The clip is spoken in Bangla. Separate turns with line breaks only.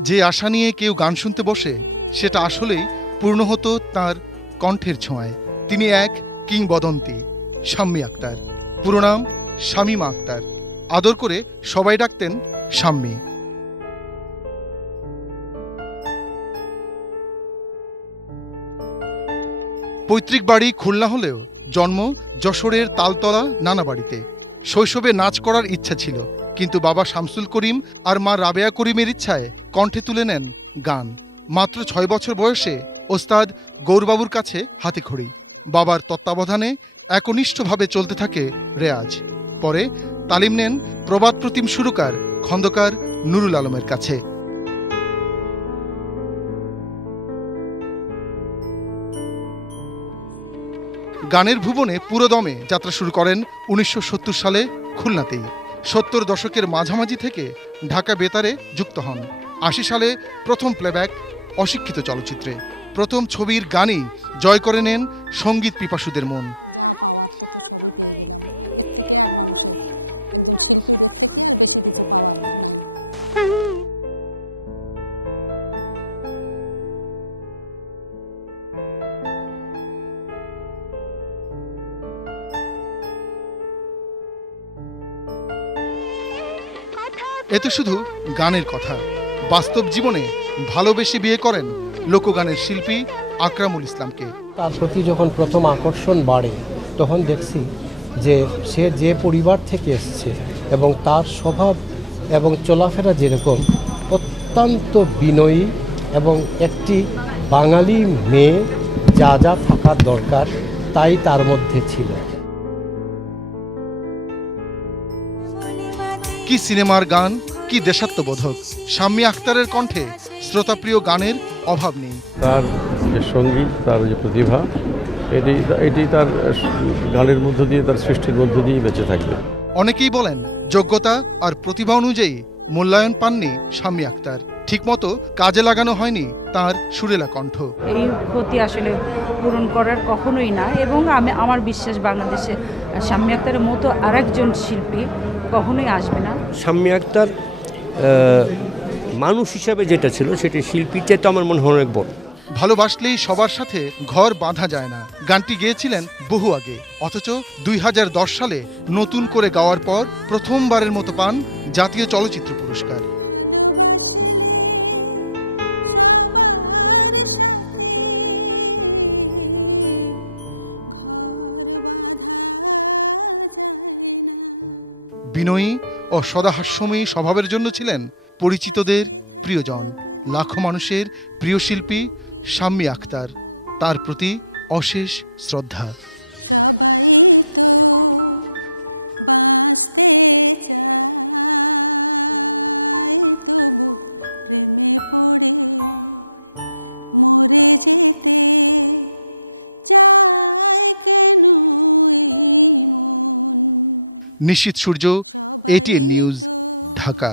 যে আশা নিয়ে কেউ গান শুনতে বসে, সেটা আসলেই পূর্ণ হতো তার কণ্ঠের ছোঁয়ায়। তিনি এক কিংবদন্তি, শাম্মী আক্তার। পুরো নাম শামীমা আক্তার। আদর করে সবাই ডাকতেন শাম্মী। পৈতৃক বাড়ি খুলনা হলেও জন্ম যশোরের তালতলা নানা বাড়িতে শৈশবে নাচ করার ইচ্ছা ছিল, কিন্তু বাবা শামসুল করিম আর মা রাবেয়া করিমের ইচ্ছায় কণ্ঠে তুলে নেন গান। মাত্র ছয় বছর বয়সে ওস্তাদ গৌরবাবুর কাছে হাতে খড়ি। বাবার তত্ত্বাবধানে একনিষ্ঠভাবে চলতে থাকে রেয়াজ। পরে তালিম নেন প্রবাদ প্রতিম সুরকার খন্দকার নুরুল আলমের কাছে। গানের ভুবনে পুরোদমে যাত্রা শুরু করেন উনিশশো সত্তর সালে খুলনাতেই। সত্তর দশকের মাঝামাঝি থেকে ঢাকা বেতারে যুক্ত হন। আশি সালে প্রথম প্লেব্যাক অশিক্ষিত চলচ্চিত্রে। প্রথম ছবির গানেই জয় করে নেন সংগীত পিপাসুদের মন। এ তো শুধু গানের কথা। বাস্তব জীবনে ভালোবেসে বিয়ে করেন লোকগানের শিল্পী আকরামুল ইসলামকে।
তার প্রতি যখন প্রথম আকর্ষণ বাড়ে তখন দেখছি যে সে যে পরিবার থেকে এসছে এবং তার স্বভাব এবং চলাফেরা যেরকম অত্যন্ত বিনয়ী এবং একটি বাঙালি মেয়ে যা যা থাকার দরকার তাই তার মধ্যে ছিল।
কি সিনেমার গান কি দেশাত্মবোধক? শাম্মী আখতারের কণ্ঠে শ্রোতাপ্রিয় গানের অভাব নেই।
তার যে সংগীত তার যে প্রতিভা এটি এটি তার গানের মধ্য দিয়ে তার সৃষ্টির মধ্য দিয়ে বেঁচে থাকবে।
অনেকেই বলেন যোগ্যতা আর প্রতিভা অনুযায়ী মূল্যায়ন পাননি শাম্মী আক্তার ঠিকমতো কাজে লাগানো হয়নি তার সুরেলা কণ্ঠ।
এই ক্ষতি আসলে পূরণ করার কখনোই না এবং আমি আমার বিশ্বাস বাংলাদেশে শাম্মী আক্তারের মতো আরেকজন শিল্পী কখনোই আসবে না।
শাম্মী আক্তার মানুষ হিসাবে যেটা ছিল সেটা শিল্পীর তো আমার মনে হয় অনেক বড়।
ভালোবাসলেই সবার সাথে ঘর বাঁধা যায় না। গানটি গেয়েছিলেন বহু আগে অথচ দুই হাজার দশ সালে নতুন করে গাওয়ার পর প্রথমবারের মতো পান জাতীয় চলচ্চিত্র পুরস্কার। বিনয়ী ও সদাহাস্যময়ী স্বভাবের জন্য ছিলেন পরিচিতদের প্রিয়জন। লাখো মানুষের প্রিয় শিল্পী শাম্মী আখতার, তার প্রতি অশেষ শ্রদ্ধা। Nishit Surya ATN news Dhaka.